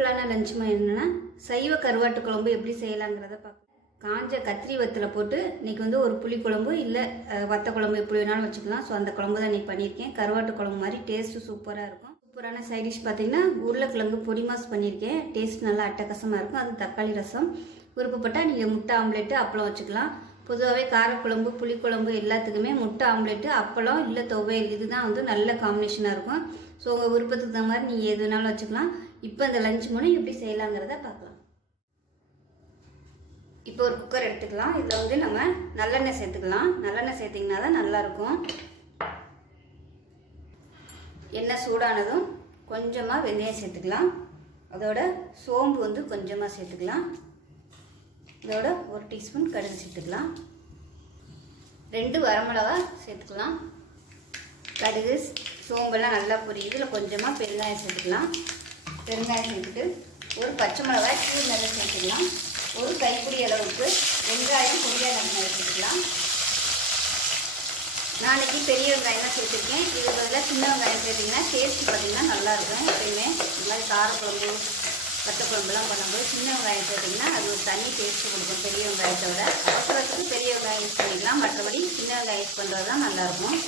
சிம்பிளான லஞ்ச் என்னென்னா சைவ கருவாட்டு குழம்பு எப்படி செய்யலாங்கிறத பார்க்கலாம். காஞ்ச கத்திரி வத்தில் போட்டு இன்றைக்கி வந்து ஒரு புளி குழம்பு இல்லை வத்த குழம்பு எப்படி வேணாலும் வச்சுக்கலாம். ஸோ அந்த குழம்பு தான் இன்றைக்கி பண்ணியிருக்கேன். கருவாட்டு குழம்பு மாதிரி டேஸ்ட்டு சூப்பராக இருக்கும். சூப்பரான சைடிஷ் பார்த்தீங்கன்னா உருளைக்கிழங்கு பொடிமாஸ் பண்ணியிருக்கேன். டேஸ்ட் நல்லா அட்டகாசமாக இருக்கும். அது தக்காளி ரசம். விருப்பப்பட்டால் நீங்கள் முட்டை ஆம்லேட்டு அப்பளம் வச்சுக்கலாம். பொதுவாகவே காரக்குழம்பு புளிக்குழம்பு எல்லாத்துக்குமே முட்டை ஆம்லேட்டு அப்பளம் இல்லை துவையல் இதுதான் வந்து நல்ல காம்பினேஷனாக இருக்கும். ஸோ உங்கள் விருப்பத்துக்கு தகுந்த மாதிரி நீங்கள் எது வேணாலும் வச்சுக்கலாம். இப்போ இந்த லஞ்ச் மெனு எப்படி செய்யலாங்கிறத பார்க்கலாம். இப்போ ஒரு குக்கர் எடுத்துக்கலாம். இதில் வந்து நம்ம நல்லெண்ணெய் சேர்த்துக்கலாம். நல்லெண்ணெய் சேர்த்திங்கன்னா தான் நல்லாயிருக்கும். எண்ணெய் சூடானதும் கொஞ்சமாக வெந்தயம் சேர்த்துக்கலாம். அதோட சோம்பு வந்து கொஞ்சமாக சேர்த்துக்கலாம். இதோட ஒரு டீஸ்பூன் கடுகு சேர்த்துக்கலாம். 2 வரமிளகா சேர்த்துக்கலாம். கடுகு சோம்பெல்லாம் நல்லா பொரியும். இதில் கொஞ்சமாக பெருங்காயம் சேர்த்துக்கலாம். பெருங்காயம் சேர்த்துட்டு ஒரு பச்சை மிளகாய் கீழே சேர்த்துக்கலாம். ஒரு கைப்பிடி அளவுக்கு வெங்காயம் பொடியாக நறுக்கினதை சேர்த்துக்கலாம். நாளைக்கு பெரிய வெங்காயம் தான் சேர்த்துருக்கேன். இது பதிலாக சின்ன வெங்காயம் சேர்த்திங்கன்னா டேஸ்ட் பார்த்திங்கன்னா நல்லாயிருக்கும். எப்பயுமே இந்த மாதிரி காரக்குழம்பு வத்த குழம்புலாம் பண்ணும்போது சின்ன வெங்காயம் சேர்த்திங்கன்னா அது ஒரு தனி டேஸ்ட்டு கொடுக்கும். பெரிய வெங்காயத்தை விட அவசரத்துக்கு பெரிய வெங்காயம் யூஸ் பண்ணிக்கலாம். மற்றபடி சின்ன வெங்காயம் யூஸ் பண்ணுறது தான் நல்லாயிருக்கும்.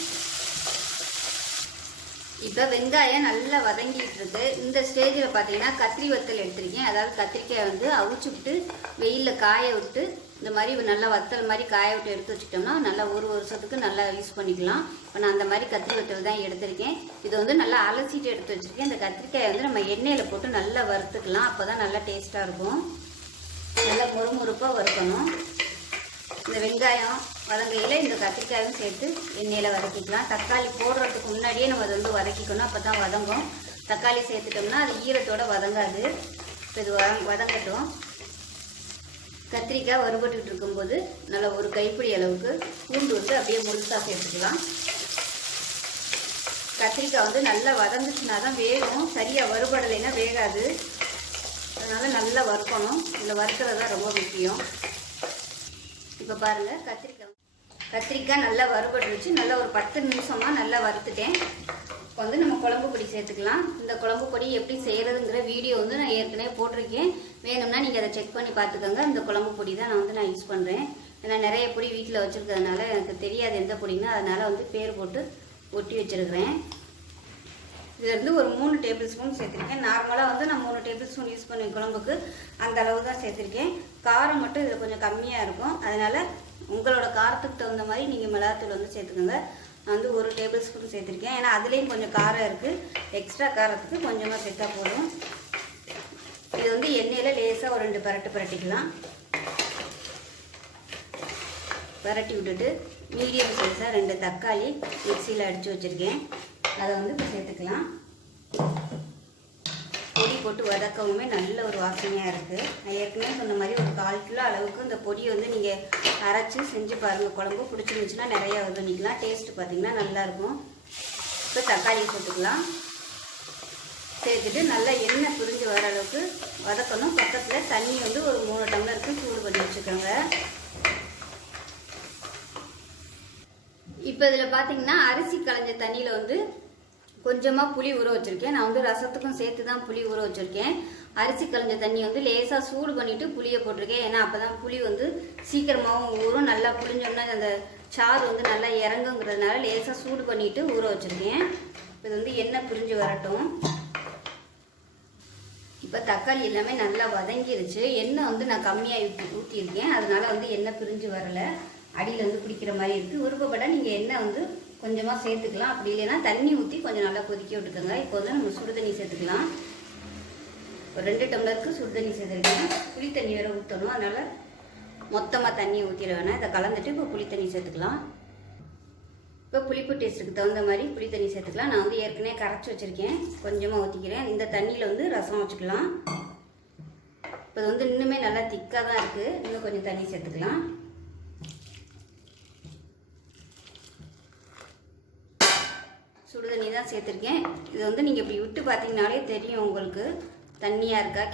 இப்போ வெங்காயம் நல்லா வதங்கிட்டு இருக்கு. இந்த ஸ்டேஜில் பார்த்தீங்கன்னா கத்திரி வத்தல் எடுத்திருக்கேன். அதாவது கத்திரிக்காய் வந்து அவிச்சு விட்டு வெயிலில் காய விட்டு இந்த மாதிரி நல்லா வத்தல் மாதிரி காய விட்டு எடுத்து வச்சுக்கிட்டோம்னா நல்லா ஒரு வருஷத்துக்கு நல்லா யூஸ் பண்ணிக்கலாம். இப்போ நான் அந்த மாதிரி கத்திரி வத்தல் தான் எடுத்திருக்கேன். இதை வந்து நல்லா அலசிட்டு எடுத்து வச்சுருக்கேன். இந்த கத்திரிக்காயை வந்து நம்ம எண்ணெயில் போட்டு நல்லா வறுத்துக்கலாம். அப்போ தான் நல்லா டேஸ்ட்டாக இருக்கும். நல்லா முறுமுறுப்பாக வறுக்கணும். இந்த வெங்காயம் வதங்கையில் இந்த கத்திரிக்காயும் சேர்த்து எண்ணெயில் வதக்கிக்கலாம். தக்காளி போடுறதுக்கு முன்னாடியே நம்ம அதை வந்து வதக்கிக்கணும். அப்போ தான் வதங்கும். தக்காளி சேர்த்துட்டோம்னா அது ஈரத்தோடு வதங்காது. இப்போ இது வதங்கட்டும். கத்திரிக்காய் வறுபட்டுக்கிட்டு இருக்கும்போது நல்லா ஒரு கைப்பிடி அளவுக்கு பூண்டு வந்து அப்படியே முழுசாக சேர்த்துக்கலாம். கத்திரிக்காய் வந்து நல்லா வதங்குச்சுன்னா தான் வேகும். சரியாக வறுபடலைன்னா வேகாது. அதனால் நல்லா வறுக்கணும். இதில் வறுக்கிறது தான் ரொம்ப முக்கியம். இப்போ பாருங்கள் கத்திரிக்காய் நல்லா வறுபட்டுருச்சு. நல்லா ஒரு 10 நிமிஷமாக நல்லா வறுத்துட்டேன். இப்போ வந்து நம்ம குழம்பு பொடி சேர்த்துக்கலாம். இந்த குழம்பு பொடி எப்படி செய்கிறதுங்கிற வீடியோ வந்து நான் ஏற்கனவே போட்டிருக்கேன். வேணும்னா நீங்கள் அதை செக் பண்ணி பார்த்துக்கோங்க. இந்த குழம்பு பொடி தான் நான் யூஸ் பண்ணுறேன். ஏன்னா நிறைய பொடி வீட்டில் வச்சுருக்கிறதுனால எனக்கு தெரியாது எந்த பொடின்னா, அதனால் வந்து பேர் போட்டு ஒட்டி வச்சுருக்கிறேன். இதிலேருந்து ஒரு 3 டேபிள் ஸ்பூன் சேர்த்துருக்கேன். நார்மலாக வந்து நான் 3 டேபிள் ஸ்பூன் யூஸ் பண்ணுவேன் குழம்புக்கு. அந்த அளவு தான் சேர்த்துருக்கேன். காரம் மட்டும் இதில் கொஞ்சம் கம்மியாக இருக்கும். அதனால் உங்களோட காரத்துக்கு தகுந்த மாதிரி நீங்கள் மிளகாத்தூள் வந்து சேர்த்துக்கோங்க. நான் வந்து 1 டேபிள் ஸ்பூன் சேர்த்துருக்கேன். ஏன்னா அதுலேயும் கொஞ்சம் காரம் இருக்குது. எக்ஸ்ட்ரா காரத்துக்கு கொஞ்சமாக சேர்த்தா போதும். இது வந்து எண்ணெயில் லேசாக ஒரு 2 பரட்டிக்கலாம். பரட்டி விட்டுட்டு மீடியம் சைஸாக 2 தக்காளி மிக்சியில் அடித்து வச்சுருக்கேன். அதை வந்து இப்போ சேர்த்துக்கலாம். பொடி போட்டு வதக்கவுமே நல்ல ஒரு வாசனையாக இருக்குது. நான் ஏற்கனவே சொன்ன மாதிரி ஒரு 1/4 கிலோ அளவுக்கு இந்த பொடியை வந்து நீங்கள் அரைச்சி செஞ்சு பாருங்கள். குழம்பு பிடிச்சிருந்துச்சுன்னா நிறையா வதக்கிக்கலாம். டேஸ்ட்டு பார்த்திங்கன்னா நல்லாயிருக்கும். இப்போ தக்காளியை சேர்த்துக்கலாம். சேர்த்துட்டு நல்லா எண்ணெய் பிரிஞ்சு வர அளவுக்கு வதக்கணும். பக்கத்தில் தண்ணி வந்து ஒரு 3 டம்ளருக்கு சூடு பண்ணி வச்சுக்கோங்க. இப்போ இதில் பார்த்தீங்கன்னா அரிசி களைஞ்ச தண்ணியில் வந்து கொஞ்சமாக புளி ஊற வச்சுருக்கேன். நான் வந்து ரசத்துக்கும் சேர்த்து தான் புளி ஊற வச்சுருக்கேன். அரிசி களைஞ்ச தண்ணி வந்து லேசாக சூடு பண்ணிவிட்டு புளியை போட்டிருக்கேன். ஏன்னா அப்போ தான் புளி வந்து சீக்கிரமாகவும் ஊறும். நல்லா புளிஞ்சோம்னா அந்த சாறு வந்து நல்லா இறங்குங்கிறதுனால லேசாக சூடு பண்ணிவிட்டு ஊற வச்சுருக்கேன். இது வந்து எண்ணெய் பிரிஞ்சு வரட்டும். இப்போ தக்காளி எல்லாமே நல்லா வதங்கிருச்சு. எண்ணெய் வந்து நான் கம்மியாக ஊற்றிருக்கேன். அதனால் வந்து எண்ணெய் பிரிஞ்சு வரலை. அடியில் வந்து பிடிக்கிற மாதிரி இருக்குது. விருப்பப்பட்டால் நீங்கள் எண்ணெய் வந்து கொஞ்சமாக சேர்த்துக்கலாம். அப்படி இல்லைன்னா தண்ணி ஊற்றி கொஞ்சம் நல்லா கொதிக்க விட்டுக்கோங்க. இப்போ வந்து நம்ம சுடு தண்ணி சேர்த்துக்கலாம். ஒரு 2 டம்ளருக்கு சுடு தண்ணி சேர்த்துருக்கேன். புளி தண்ணி வேறு ஊற்றணும். அதனால் மொத்தமாக தண்ணியை ஊற்றிட வேணாம். இதை கலந்துட்டு இப்போ புளி தண்ணி சேர்த்துக்கலாம். இப்போ புளிப்பு டேஸ்ட்டுக்கு தகுந்த மாதிரி புளி தண்ணி சேர்த்துக்கலாம். நான் வந்து ஏற்கனவே கரைச்சி வச்சுருக்கேன். கொஞ்சமாக ஊற்றிக்கிறேன். இந்த தண்ணியில் வந்து ரசம் வச்சுக்கலாம். இப்போ இது வந்து இன்னுமே நல்லா திக்காக தான் இருக்குது. இன்னும் கொஞ்சம் தண்ணி சேர்த்துக்கலாம். சுடு தண்ணி தான் சேர்த்துருக்கேன். இது வந்து நீங்கள் இப்படி விட்டு பார்த்தீங்கனாலே தெரியும் உங்களுக்கு தண்ணியாக இருக்கா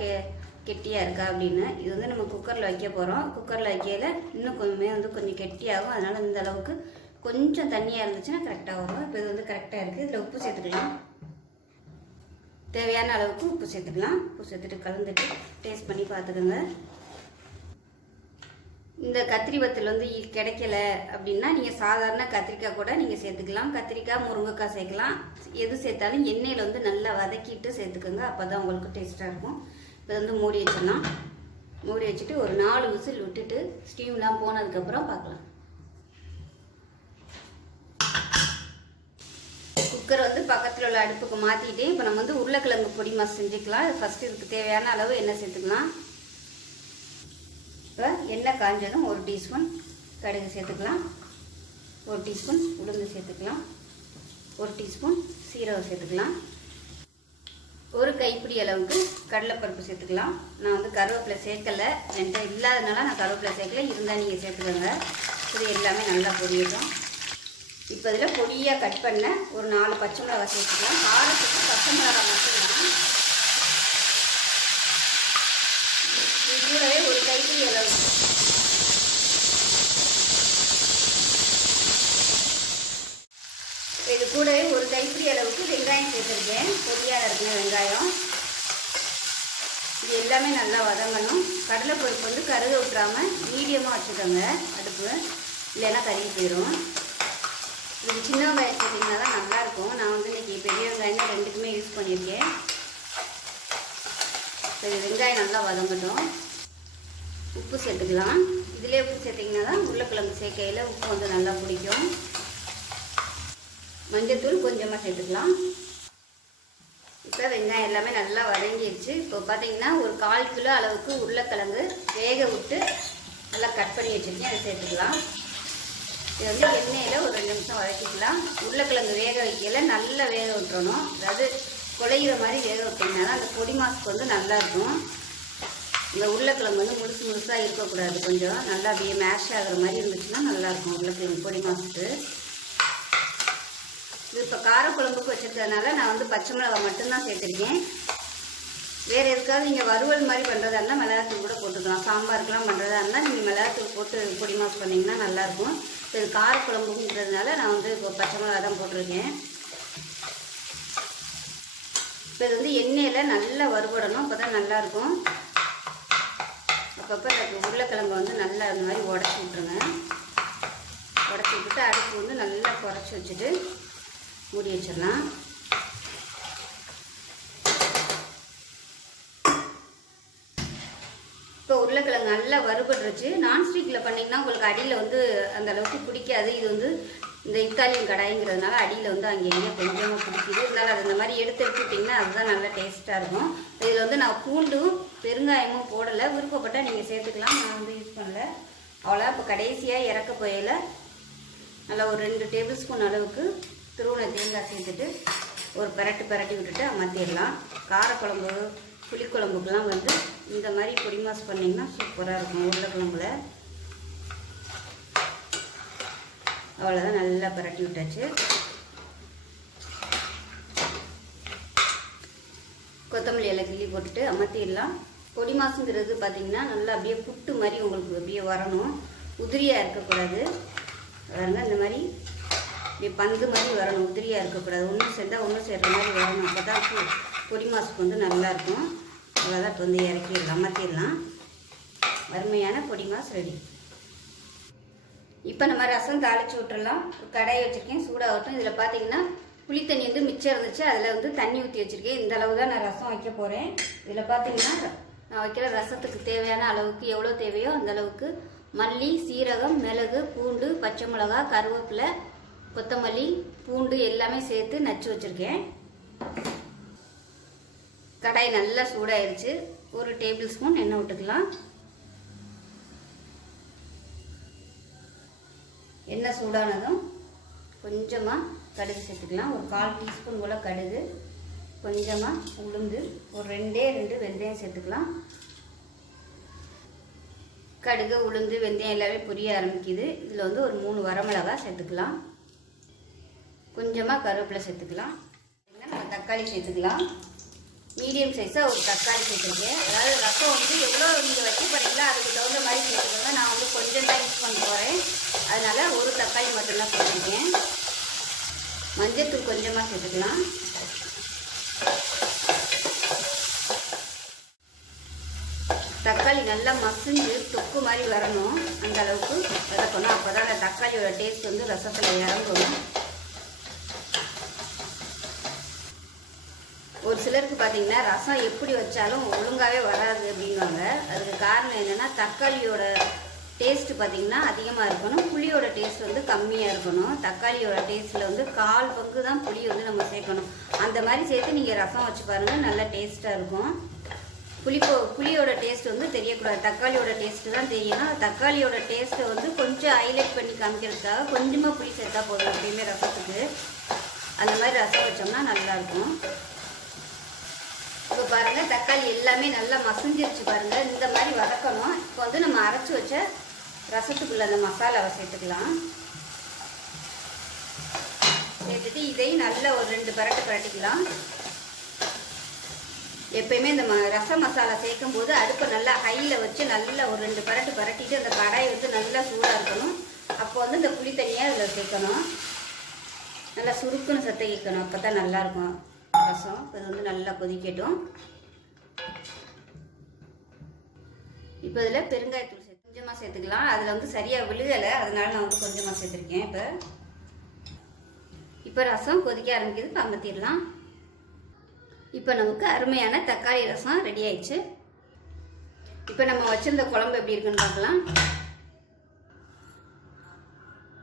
கெட்டியாக இருக்கா அப்படின்னு. இது வந்து நம்ம குக்கரில் வைக்க போகிறோம். குக்கரில் வைக்கையில் இன்னும் கொஞ்சம் கெட்டியாகும். அதனால் இந்த அளவுக்கு கொஞ்சம் தண்ணியாக இருந்துச்சுன்னா கரெக்டாக வரும். இப்போ இது வந்து கரெக்டாக இருக்குது. இதில் உப்பு சேர்த்துக்கலாம். தேவையான அளவுக்கு உப்பு சேர்த்துக்கலாம். உப்பு சேர்த்துட்டு கலந்துட்டு டேஸ்ட் பண்ணி பார்த்துக்கோங்க. இந்த கத்திரி வத்தல் வந்து கிடைக்கல அப்படின்னா நீங்கள் சாதாரண கத்திரிக்காய் கூட நீங்கள் சேர்த்துக்கலாம். கத்திரிக்காய், முருங்கைக்காய் சேர்க்கலாம். எது சேர்த்தாலும் எண்ணெயில் வந்து நல்லா வதக்கிட்டு சேர்த்துக்கோங்க. அப்போ தான் உங்களுக்கு டேஸ்ட்டாக இருக்கும். இப்போ வந்து மூடி வச்சிடலாம். மூடி வச்சுட்டு ஒரு 4 விசில் விட்டுட்டு ஸ்டீம்லாம் போனதுக்கப்புறம் பார்க்கலாம். குக்கரை வந்து பக்கத்தில் உள்ள அடுப்புக்கு மாற்றிட்டு இப்போ நம்ம வந்து உருளைக்கிழங்கு பொடி மாஸ் செஞ்சுக்கலாம். ஃபஸ்ட்டு இதுக்கு தேவையான அளவு எண்ணெய் சேர்த்துக்கலாம். இப்போ எண்ணெய் காஞ்சதும் 1 டீஸ்பூன் கடுகு சேர்த்துக்கலாம். 1 டீஸ்பூன் உளுந்து சேர்த்துக்கலாம். 1 டீஸ்பூன் சீரகம் சேர்த்துக்கலாம். 1 கைப்பிடி அளவுக்கு கடலைப்பருப்பு சேர்த்துக்கலாம். நான் வந்து கருவேப்பிலை சேர்க்கலை, என்கிட்ட இல்லாதனால நான் கருவேப்பிலை சேர்க்கலை. இருந்தால் நீங்கள் சேர்த்துக்கோங்க. இது எல்லாமே நல்லா பொரியட்டும். இப்போ இதில் பொடியாக கட் பண்ண ஒரு 4 பச்சை மிளகாய் சேர்த்துக்கலாம். காரத்துக்கு பச்சை மிளகாய் மட்டும்தான். இது கூடவே 1 கைப்பிடி அளவு இது கூடவே 1 கைப்பிடி அளவுக்கு வெங்காயம் சேர்த்துருக்கேன். பொடியாக இருக்குங்க வெங்காயம். இது எல்லாமே நல்லா வதங்கணும். கடலைப்பருப்பு வந்து கருக விட்டுறாமல் மீடியமாக வச்சுக்கோங்க அடுப்பு, இல்லைன்னா கருகி போயிடும். இது சின்ன வெங்காயம் சேர்த்திங்கன்னா தான் நல்லாயிருக்கும். நான் வந்து இன்றைக்கி பெரிய வெங்காயம் 2க்குமே யூஸ் பண்ணியிருக்கேன். இது வெங்காயம் நல்லா வதங்கட்டும். உப்பு சேர்த்துக்கலாம். இதிலே உப்பு சேர்த்திங்கன்னா தான் உருளைக்கிழங்கு சேர்க்கையில் உப்பு வந்து நல்லா பிடிக்கும். மஞ்சத்தூள் கொஞ்சமாக சேர்த்துக்கலாம். இப்போ வெங்காயம் எல்லாமே நல்லா வதங்கிடுச்சு. இப்போ பார்த்தீங்கன்னா ஒரு 1/4 கிலோ அளவுக்கு உருளைக்கிழங்கு வேக விட்டு நல்லா கட் பண்ணி வச்சுருக்கேன். அதை சேர்த்துக்கலாம். இது வந்து எண்ணெயில் ஒரு 2 நிமிஷம் வதக்கிக்கலாம். உருளைக்கிழங்கு வேக வைக்கல நல்லா வேக விட்டுறணும். அதாவது குழையிற மாதிரி வேக விட்டிங்கன்னா தான் அந்த பொடி மாசுக்கு வந்து நல்லாயிருக்கும். இந்த உருளைக்கிழங்கு வந்து முழுசாக இருக்கக்கூடாது. கொஞ்சம் நல்லா அப்படியே மேஷ் ஆகிற மாதிரி இருந்துச்சுன்னா நல்லாயிருக்கும் உருளைக்கிழங்கு பொடி மாசுக்கு. இது இப்போ காரக்குழம்புக்கு வச்சுருக்கிறதுனால நான் வந்து பச்சை மிளகாய் மட்டும்தான் சேர்த்துருக்கேன். வேறு எதுக்காவது நீங்கள் வறுவல் மாதிரி பண்ணுறதா இருந்தால் மிளகாத்தூள் கூட போட்டுக்கலாம். சாம்பாருக்கெலாம் பண்ணுறதா இருந்தால் நீங்கள் மிளகாத்தூள் போட்டு பொடி மாஸ் பண்ணிங்கன்னா நல்லாயிருக்கும். இது காரக்குழம்புன்றதுனால நான் வந்து இப்போ பச்சை மிளகா தான் போட்டிருக்கேன். இப்போ இது வந்து எண்ணெயில் நல்லா வறுபடணும். அப்போ தான் நல்லாயிருக்கும். அப்பப்போ உருளைக்கிழம்பு வந்து நல்லா இந்த மாதிரி உடச்சி விட்ருங்க. உடச்சி விட்டுட்டு அடுப்பு வந்து நல்லா குறைச்சி வச்சுட்டு மூடி வச்சிடலாம். இப்போ உருளைக்கிழங்கு நல்லா வறுபட்டுருச்சு. நான்ஸ்டிக்கில் பண்ணிங்கன்னா உங்களுக்கு அடியில் வந்து அந்த அளவுக்கு பிடிக்காது. இது வந்து இந்த இத்தாலியன் கடாய்ங்கிறதுனால அடியில் வந்து அங்கேயே கொஞ்சமாக பிடிக்குது. இருந்தாலும் அது இந்த மாதிரி எடுத்து எடுத்துட்டிங்கன்னா அதுதான் நல்லா டேஸ்ட்டாக இருக்கும். இதில் வந்து நான் பூண்டும் பெருங்காயமும் போடலை. விருப்பப்பட்டால் நீங்கள் சேர்த்துக்கலாம். நான் வந்து யூஸ் பண்ணல. அவ்வளோ இப்போ கடைசியாக இறக்க போயில நல்லா ஒரு 2 டேபிள் ஸ்பூன் அளவுக்கு துருவன தேங்காய் சேர்த்துட்டு ஒரு பரட்டி விட்டுட்டு அமர்த்திடலாம். காரக்குழம்பு, புளிக்குழம்புக்கெலாம் வந்து இந்த மாதிரி பொடி மாஸ் பண்ணிங்கன்னா சூப்பராக இருக்கும் உருளைக்கிழம்புல. அவ்வளோதான், நல்லா பரட்டி விட்டாச்சு. கொத்தமல்லி எல்லாம் கிள்ளி போட்டுட்டு அமர்த்திடலாம். பொடி மாசுங்கிறது பார்த்திங்கன்னா நல்லா அப்படியே புட்டு மாதிரி உங்களுக்கு அப்படியே வரணும். உதிரியாக இருக்கக்கூடாது. பாருங்க, இந்த மாதிரி இப்படி பந்து மாதிரி வரணும். உதிரியாக இருக்கக்கூடாது. ஒன்று சேர்ந்தால் ஒன்று சேர்கிற மாதிரி வரணும். அப்போ தான் பொடி மாசுக்கு வந்து நல்லாயிருக்கும். அவ்வளோதான். இப்போ வந்து இறக்கிடலாம், அமர்த்திடலாம். அருமையான பொடி மாஸ் ரெடி. இப்போ நம்ம ரசம் தாளித்து விட்டுறலாம். கடாயை வச்சுருக்கேன், சூடாகட்டும். இதில் பார்த்தீங்கன்னா புளி தண்ணி வந்து மிச்சம் இருந்துச்சு. அதில் வந்து தண்ணி ஊற்றி வச்சுருக்கேன். இந்த அளவு தான் நான் ரசம் வைக்க போகிறேன். இதில் பார்த்தீங்கன்னா நான் வைக்கிற ரசத்துக்கு தேவையான அளவுக்கு எவ்வளோ தேவையோ அந்த அளவுக்கு மல்லி, சீரகம், மிளகு, பூண்டு, பச்சை மிளகா, கருவேப்பிலை, கொத்தமல்லி, பூண்டு எல்லாமே சேர்த்து நச்சு வச்சுருக்கேன். கடாய் நல்லா சூடாயிருச்சு. ஒரு டேபிள் ஸ்பூன் எண்ணெய் விட்டுக்கலாம். எண்ணெய் சூடானதும் கொஞ்சமாக கடுகு சேர்த்துக்கலாம். ஒரு 1/4 டீஸ்பூன் போல் கடுகு, கொஞ்சமாக உளுந்து, ஒரு 2 வெந்தயம் சேர்த்துக்கலாம். கடுகு, உளுந்து, வெந்தயம் எல்லாமே பொரிய ஆரம்பிக்குது. இதில் வந்து ஒரு 3 வரமிளகாய் சேர்த்துக்கலாம். கொஞ்சமாக கருவேப்பிலை சேர்த்துக்கலாம். நம்ம தக்காளி சேர்த்துக்கலாம். மீடியம் சைஸாக ஒரு தக்காளி சேர்த்துருக்கேன். அதாவது ரசம் வந்து எவ்வளோ நீங்கள் வச்சு பண்ணிங்களோ அதுக்கு தகுந்த மாதிரி சேர்த்துக்கோங்க. நான் வந்து கொஞ்சம் தான் யூஸ் பண்ண போகிறேன். அதனால் ஒரு தக்காளி மட்டும்தான் போட்டிருக்கேன். மஞ்சத்தூள் கொஞ்சமாக சேர்த்துக்கலாம். தக்காளி நல்லா மசிஞ்சு தொக்கு மாதிரி வரணும், அந்த அளவுக்கு வதக்கணும். அப்போ தான் அந்த தக்காளியோட டேஸ்ட் வந்து ரசத்தில் இறங்கணும். ஒரு சிலருக்கு பார்த்தீங்கன்னா ரசம் எப்படி வச்சாலும் ஒழுங்காகவே வராது அப்படின்வாங்க. அதுக்கு காரணம் என்னென்னா தக்காளியோட டேஸ்ட்டு பார்த்திங்கன்னா அதிகமாக இருக்கணும், புளியோட டேஸ்ட் வந்து கம்மியாக இருக்கணும். தக்காளியோட டேஸ்ட்டில் வந்து 1/4 பங்கு தான் புளி வந்து நம்ம சேர்க்கணும். அந்த மாதிரி சேர்த்து நீங்கள் ரசம் வச்சு பாருங்கள், நல்லா டேஸ்ட்டாக இருக்கும். புளியோட டேஸ்ட் வந்து தெரியக்கூடாது, தக்காளியோட டேஸ்ட்டு தான் தெரியணும். தக்காளியோட டேஸ்ட்டை வந்து கொஞ்சம் ஹைலைட் பண்ணி காமிக்கிறதுக்காக கொஞ்சமாக புளி சேர்த்தா போதும் எப்பயுமே ரசத்துக்கு. அந்த மாதிரி ரசம் வச்சோம்னா நல்லாயிருக்கும். இப்போ பாருங்கள் தக்காளி எல்லாமே நல்லா மசிஞ்சிருச்சு பாருங்கள், இந்த மாதிரி வதக்கணும். இப்போ வந்து நம்ம அரைச்சி வச்ச ரசத்துக்குள்ள அந்த மசாலாவை சேர்த்துக்கலாம். சேர்த்துட்டு இதையும் நல்லா ஒரு 2 பரட்டு பரட்டிக்கலாம். எப்பயுமே இந்த ரச மசாலா சேர்க்கும் போது அடுப்பை நல்லா ஹையில் வச்சு நல்லா ஒரு 2 பரட்டு பரட்டிட்டு அந்த கடாய் வந்து நல்லா சூடாக இருக்கணும். அப்போ வந்து இந்த புளி தண்ணியாக அதில் சேர்க்கணும், நல்லா சுருக்குன்னு சத்த வைக்கணும். அப்போ தான் நல்லாயிருக்கும் ரசம். இது வந்து நல்லா கொதிக்கட்டும். இப்போ இதில் பெருங்காயத்தூள் கொஞ்சமாக சேர்த்துக்கலாம். அதில் வந்து சரியாக விழுகலை, அதனால நான் வந்து கொஞ்சமாக சேர்த்துருக்கேன். இப்போ ரசம் கொதிக்க ஆரம்பிக்குது, அமர்த்திடலாம். இப்போ நமக்கு அருமையான தக்காளி ரசம் ரெடி ஆயிடுச்சு. இப்போ நம்ம வச்சிருந்த குழம்பு எப்படி இருக்குன்னு பார்க்கலாம்.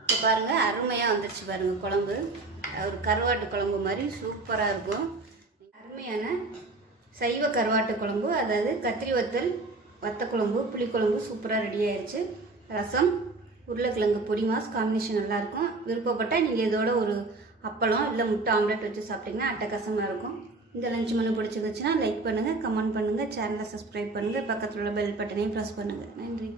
இப்போ பாருங்கள் அருமையாக வந்துடுச்சு பாருங்கள் குழம்பு. ஒரு கருவாட்டு குழம்பு மாதிரி சூப்பராக இருக்கும். அருமையான சைவ கருவாட்டு குழம்பு, அதாவது கத்திரி வத்தல் வத்த குழம்பு புளிக்குழம்பு சூப்பராக ரெடி ஆயிடுச்சு. ரசம் உருளைக்கிழங்கு பொடிமாஸ் காம்பினேஷன் நல்லாயிருக்கும். விருப்பப்பட்டால் நீங்கள் இதோட ஒரு அப்பளம் இல்லை முட்டை ஆம்லெட் வச்சு சாப்பிட்டிங்கன்னா அட்டகாசமாக இருக்கும். இந்த லஞ்ச் மெனு பிடிச்சிருந்துச்சுன்னா லைக் பண்ணுங்கள், கமெண்ட் பண்ணுங்கள், சேனலை சப்ஸ்கிரைப் பண்ணுங்கள், பக்கத்தில் உள்ள பெல் பட்டனையும் ப்ரெஸ் பண்ணுங்கள். நன்றி.